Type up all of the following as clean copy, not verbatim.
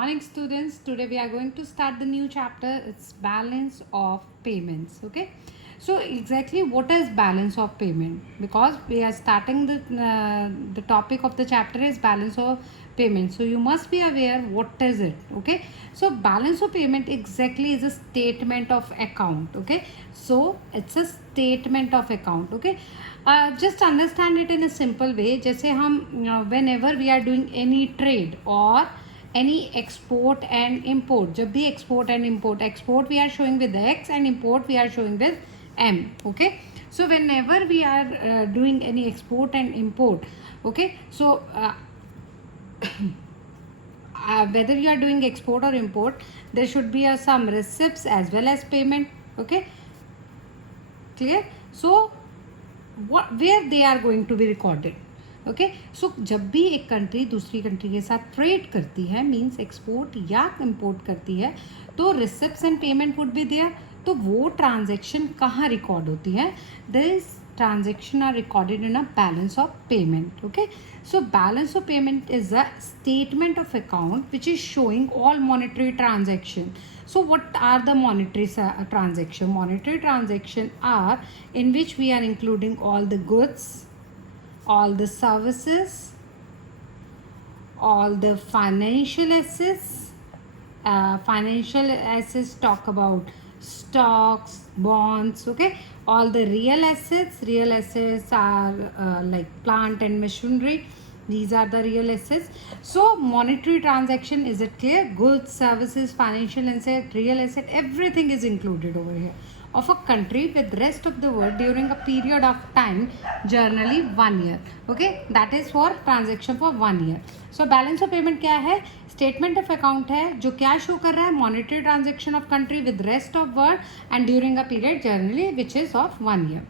morning, students. Today we are going to start the new chapter. It's balance of payments. Okay. So exactly what is balance of payment? Because we are starting the topic of the chapter is balance of payment. So you must be aware what is it. Okay. So balance of payment exactly is a statement of account. Okay. So it's a statement of account. Okay. Just understand it in a simple way. जैसे हम whenever we are doing any trade or any export and import, जब भी export and import we are showing with X and import we are showing with M. Okay, so whenever we are doing any export and import, okay, so whether you are doing export or import, there should be some receipts as well as payment. Okay, clear? So where they are going to be recorded. Okay so जब भी एक कंट्री दूसरी कंट्री के साथ ट्रेड करती है means export या इम्पोर्ट करती है तो receipts and payment would be there. तो वो ट्रांजेक्शन कहाँ रिकॉर्ड होती है? This transaction are recorded in a balance of payment. Okay, so balance of payment is a statement of account which is showing all monetary transaction. So what are the monetary transaction? Monetary transaction are in which we are including all the goods, all the services, all the financial assets. Financial assets talk about stocks, bonds. Okay, all the real assets are like plant and machinery. These are the real assets. So monetary transaction, is it clear? Goods, services, financial asset, real asset, everything is included over here of a country with rest of the world during a period of time, generally 1 year. Okay, that is for transaction for 1 year. So balance of payment क्या है? Statement of account है जो क्या शो कर रहा है? Monetary transaction of country with rest of world and during a period generally which is of 1 year.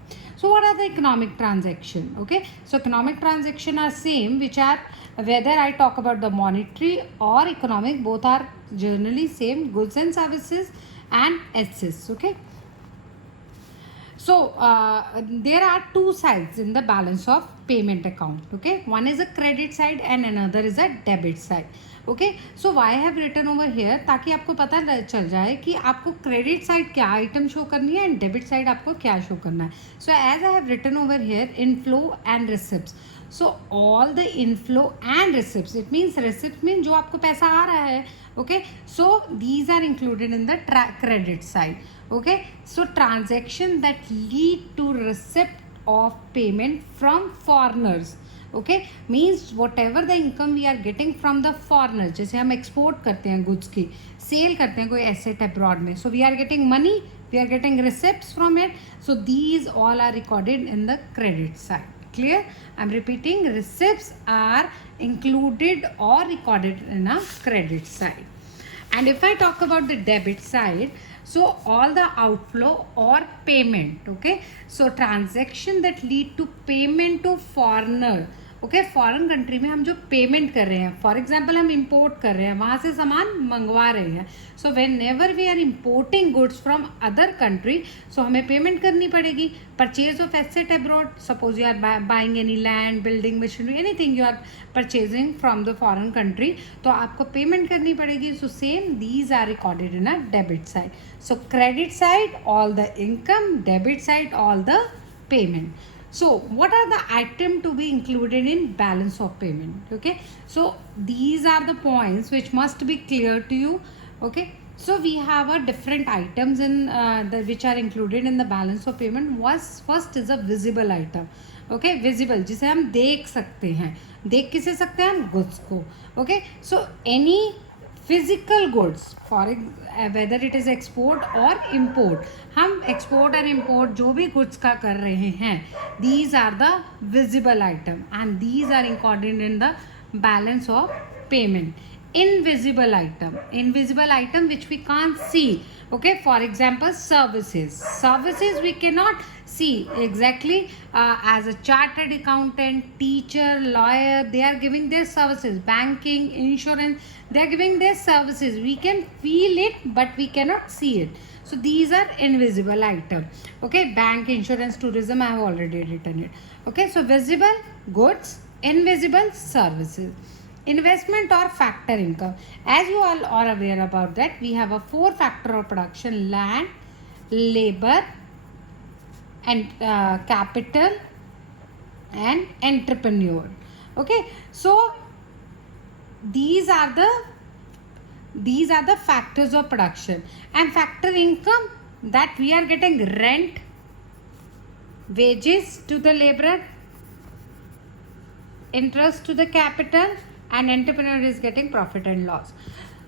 So what are the economic transaction? Okay, so economic transaction are same which are whether I talk about the monetary or economic, both are generally same, goods and services and assets. Okay, so there are two sides in the balance of payment account. Okay, one is a credit side and another is a debit side. Okay so why have written over here ताकि आपको पता चल जाए कि आपको credit side क्या item show करनी है एंड डेबिट साइड आपको क्या शो करना है. So as I have written over here inflow and receipts. So all the inflow and receipts, it means receipt mean जो आपको पैसा आ रहा है. Okay so these are included in the credit side. Okay so transaction that lead to receipt of payment from foreigners. Okay means whatever the income we are getting from the foreigner. जैसे हम एक्सपोर्ट करते हैं गुड्स की, सेल करते हैं कोई asset abroad में, so we are getting money, we are getting receipts from it. So these all are recorded in the credit side. Clear? I'm repeating, receipts are included or recorded in a credit side. And if I talk about the debit side, so all the outflow or payment. Okay, so transaction that lead to payment to foreigner. Okay foreign country में हम जो पेमेंट कर रहे हैं, for example हम इंपोर्ट कर रहे हैं, वहाँ से सामान मंगवा रहे हैं. So whenever we are importing goods from other country, so हमें पेमेंट करनी पड़ेगी. Purchase of asset abroad, suppose you are buying any land, building, machinery, anything you are purchasing from the foreign country, तो आपको payment करनी पड़ेगी. So same these are recorded in a debit side. So credit side all the income, debit side all the payment. So what are the item to be included in balance of payment? Okay, so these are the points which must be clear to you. Okay, so we have a different items in which are included in the balance of payment. First is a visible item. Okay, visible जिसे हम देख सकते हैं. देख किसे सकते हैं? गुड्स को. Okay, so any physical goods for whether it is export और इम्पोर्ट, हम एक्सपोर्ट और इम्पोर्ट जो भी गुड्स का कर रहे हैं, these are the visible item and these are included in the balance of payment. Invisible item which we can't see. Okay, for example services we cannot see exactly. As a chartered accountant, teacher, lawyer, they are giving their services. Banking, insurance, they are giving their services. We can feel it but we cannot see it. So these are invisible item. Okay, bank, insurance, tourism, I have already written it. Okay, so visible goods, invisible services. Investment or factor income. As you all are aware about that, we have a 4 factor of production: land, labor, and capital, and entrepreneur. Okay, so these are the factors of production. And factor income, that we are getting rent, wages to the laborer, interest to the capital, and entrepreneur is getting profit and loss.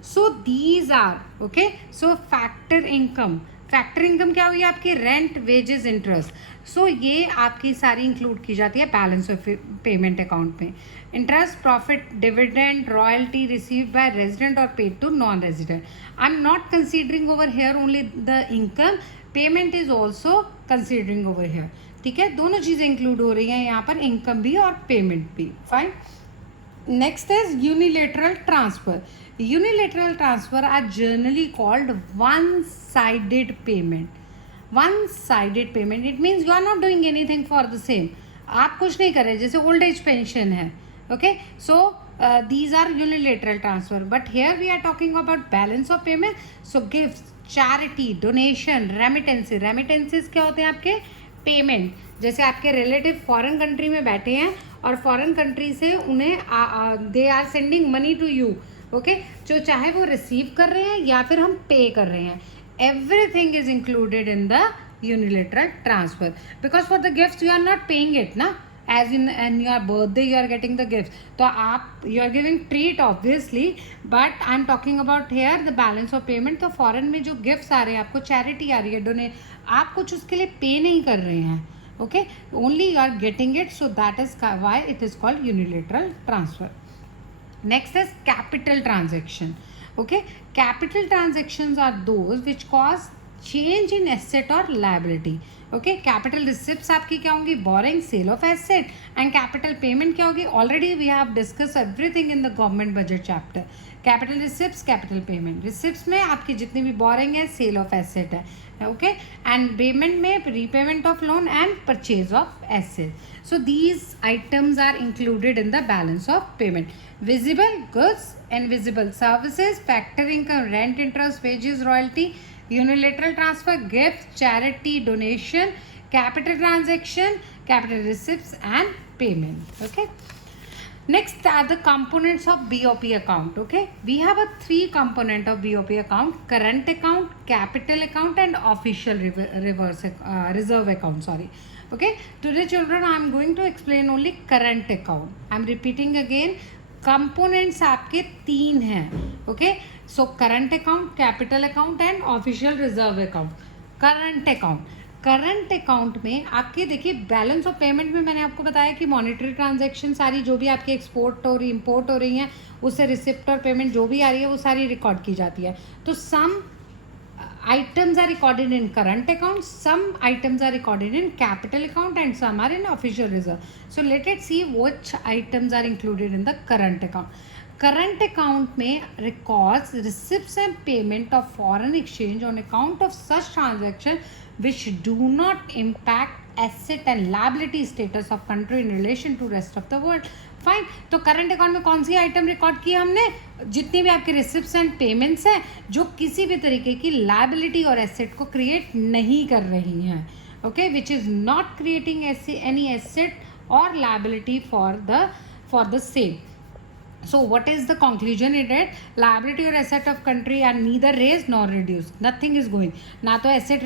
So these are okay. So factor income क्या हुई आपकी? Rent, wages, interest. सो ये आपकी सारी इंक्लूड की जाती है balance of payment account में. Interest, profit, dividend, royalty received by resident और paid to non resident. I am not considering over here only the income, payment is also considering over here. ठीक है, दोनों चीज़ें इंक्लूड हो रही हैं यहाँ पर, इनकम भी और पेमेंट भी. Fine. Next is unilateral transfer. Unilateral transfer are generally called one-sided payment. One-sided payment, it means you are not doing anything for the same. आप कुछ नहीं कर रहे, जैसे ओल्ड एज पेंशन है. Okay, so these are unilateral transfer. But here we are talking about balance of payment. So gifts, charity, donation, remittances. Remittances क्या होते हैं आपके? पेमेंट. जैसे आपके रिलेटिव फॉरेन कंट्री में बैठे हैं और फॉरेन कंट्री से उन्हें they are sending money to you. Okay, जो चाहे वो रिसीव कर रहे हैं या फिर हम पे कर रहे हैं, everything is included in the unilateral transfer. Because for the gift you are not paying it ना, as in your birthday you are getting the gift, तो आप you are giving treat obviously, but I am talking about here the balance of payment. तो foreign में जो गिफ्ट्स आ रहे हैं, आपको चैरिटी आ रही है, डोनेट, आप कुछ उसके लिए पे नहीं कर रहे हैं. Okay, only you are getting it, so that is why it is called unilateral transfer. Next is capital transaction. Okay, capital transactions are those which cause change in asset or liability. Okay, capital receipts आपकी क्या होंगी? Borrowing, sale of asset. And capital payment क्या होगी? Already we have discussed everything in the government budget chapter. Capital receipt, capital payment. Receipt में आपकी जितनी भी borrowing है, सेल ऑफ एसेट है. ओके, एंड पेमेंट में repayment of loan and purchase of asset. So these items are included in the balance of payment. Visible goods, invisible services, factor income, rent, interest, wages, royalty, unilateral transfer, gift, charity, donation, capital transaction, capital receipt and payment. Okay, next are the components of BOP account. Okay, we have a 3 component of BOP account: current account, capital account, and official reserve account. Sorry. Okay, today children I am going to explain only current account. I am repeating again, components आपके 3 हैं. Okay, so current account, capital account, and official reserve account. Current account, current account में आपके देखिए balance of payment में मैंने आपको बताया कि मॉनेटरी ट्रांजैक्शन सारी जो भी आपकी एक्सपोर्ट और इम्पोर्ट हो रही हैं, उससे रिसिप्ट और पेमेंट जो भी आ रही है वो सारी रिकॉर्ड की जाती है. तो some items are recorded in current account, some items are recorded in capital account, and some are in official reserve. So let it see which items are included in the current account. Current account में records receipts and payment of foreign exchange on account of such transaction which do not impact asset and liability status of country in relation to rest of the world. Fine. तो current account में कौन सी item record की हमने? जितनी भी आपके receipts and payments हैं जो किसी भी तरीके की लाइबिलिटी और एसेट को क्रिएट नहीं कर रही हैं. Okay, which is not creating any asset और liability for the same. So what is the conclusion in it? Liability और asset of country are neither raised nor reduced. Nothing is going. ना तो asset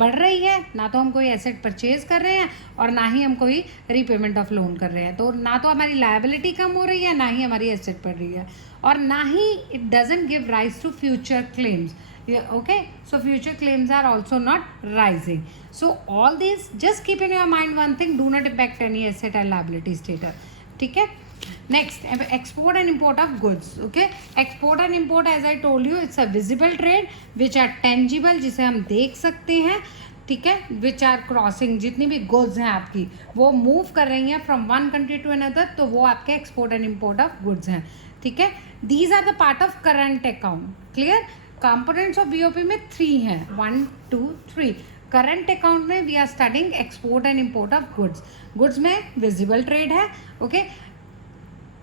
बढ़ रही है, ना तो हम कोई asset purchase कर रहे हैं, और ना ही हम कोई repayment of loan कर रहे हैं. तो ना तो हमारी liability कम हो रही है, ना ही हमारी asset बढ़ रही है, और ना ही it doesn't give rise to future claims. Yeah, okay, so future claims are also not rising. So all these, just keep in your mind one thing: do not impact any asset and liability status. ठीक है. Next, export and import of goods. Okay, export and import, as I told you, it's a visible trade which are tangible, जिसे हम देख सकते हैं. ठीक है, which are crossing, जितनी भी goods हैं आपकी वो move कर रही हैं from one country to another, तो वो आपके export and import of goods हैं. ठीक है, these are the part of current account. Clear? Components of BOP में 3 हैं, 1, 2, 3. करंट अकाउंट में we are studying export and import of goods. Goods में विजिबल ट्रेड है. Okay,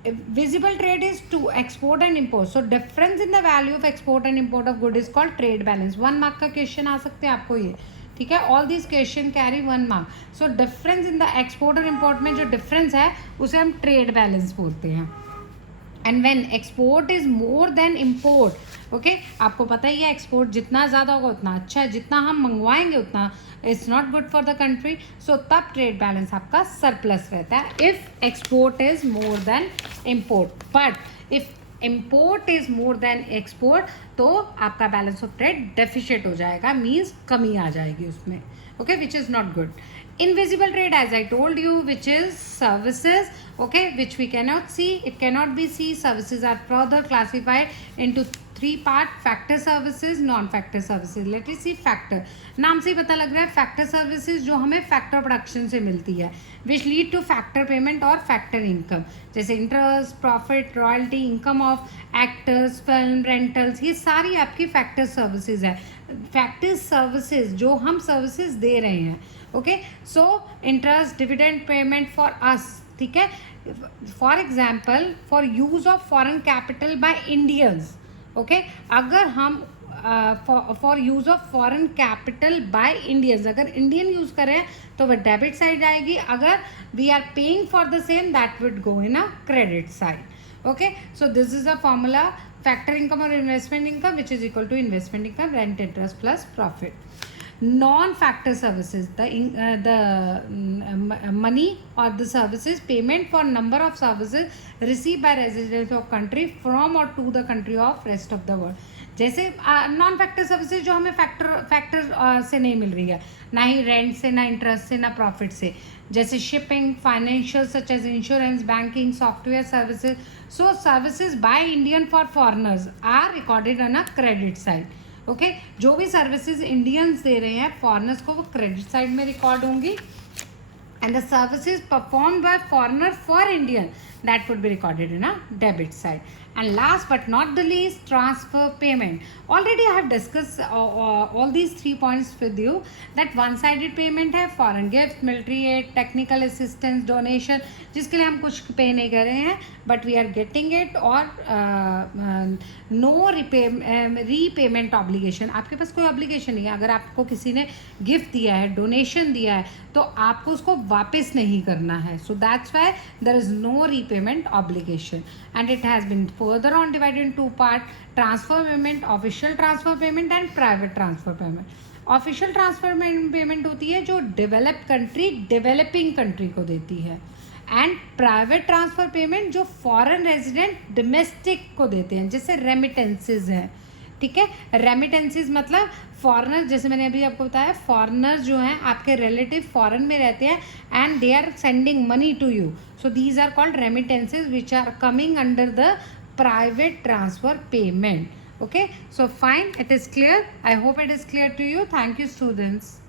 visible trade is to export and import, so difference in the value of export and import of good is called trade balance. 1 मार्क का क्वेश्चन आ सकते हैं आपको ये, ठीक है. All this question carry 1 mark. So difference in the export और इम्पोर्ट में जो डिफरेंस है उसे हम ट्रेड बैलेंस बोलते हैं. And when export is more than import, okay, आपको पता ही है एक्सपोर्ट जितना ज़्यादा होगा उतना अच्छा है, जितना हम मंगवाएंगे उतना it's not good for the country. So तब ट्रेड बैलेंस आपका सरप्लस रहता है if export is more than import. But if import is more than export तो आपका बैलेंस ऑफ ट्रेड डेफिशिएट हो जाएगा, मीन्स कमी आ जाएगी उसमें, okay, which is not good. Invisible trade, as I told you, which is services, okay, which we cannot see, it cannot be seen. Services are further classified into 3 part: factor services, non-factor services. Let us see factor. नाम से ही पता लग रहा है factor services जो हमें factor production से मिलती है, which lead to factor payment और factor income, जैसे interest, profit, royalty, income of actors, film rentals, ये सारी आपकी factor services है. factor services जो हम services दे रहे हैं, okay. So interest, dividend payment for us, ठीक है. For example, for use of foreign capital by Indians, okay. अगर हम for use of foreign capital by Indians, अगर इंडियन यूज करें तो वह डेबिट साइड आएगी. अगर we are paying for the same that would go in a credit side, okay. So this is a formula, factor income और investment income which is equal to investment income, rent, interest plus profit. Non-factor services, the money or the services, payment for number of services received by residents of country from or to the country of rest of the world. जैसे non factor services जो हमें फैक्टर से नहीं मिल रही है, ना ही रेंट से, ना इंटरेस्ट से, ना प्रॉफिट से, जैसे shipping, financial such as insurance, banking, software services. So services by Indian for foreigners are recorded on a credit side, okay. जो भी सर्विसेज इंडियंस दे रहे हैं फॉरनर्स को वो क्रेडिट साइड में रिकॉर्ड होंगी. And the services perform by foreigner for Indian that would be recorded in a debit side. And last but not the least, transfer payment. Already I have discussed all these 3 points with you, that one sided payment है foreign gift, military aid, technical assistance, donation, जिसके लिए हम कुछ पे नहीं कर रहे हैं but we are getting it, और no repayment obligation. आपके पास कोई obligation नहीं है. अगर आपको किसी ने गिफ्ट दिया है, डोनेशन दिया है, तो आपको उसको वापस नहीं करना है. So that's why there is no repayment obligation, and it has been further on divided in 2 parts: transfer payment, official transfer payment and private transfer payment. Official transfer payment होती है जो डेवलप्ड कंट्री डेवलपिंग कंट्री को देती है, and private transfer payment जो foreign resident domestic को देते हैं, जैसे रेमिटेंसेज हैं, ठीक है. रेमिटेंसेज मतलब फॉरेनर, जैसे मैंने अभी आपको बताया, फॉरेनर जो हैं आपके रिलेटिव फॉरेन में रहते हैं and they are sending money to you, so these are called remittances which are coming under the private transfer payment. Okay, so fine, it is clear. I hope it is clear to you. Thank you, students.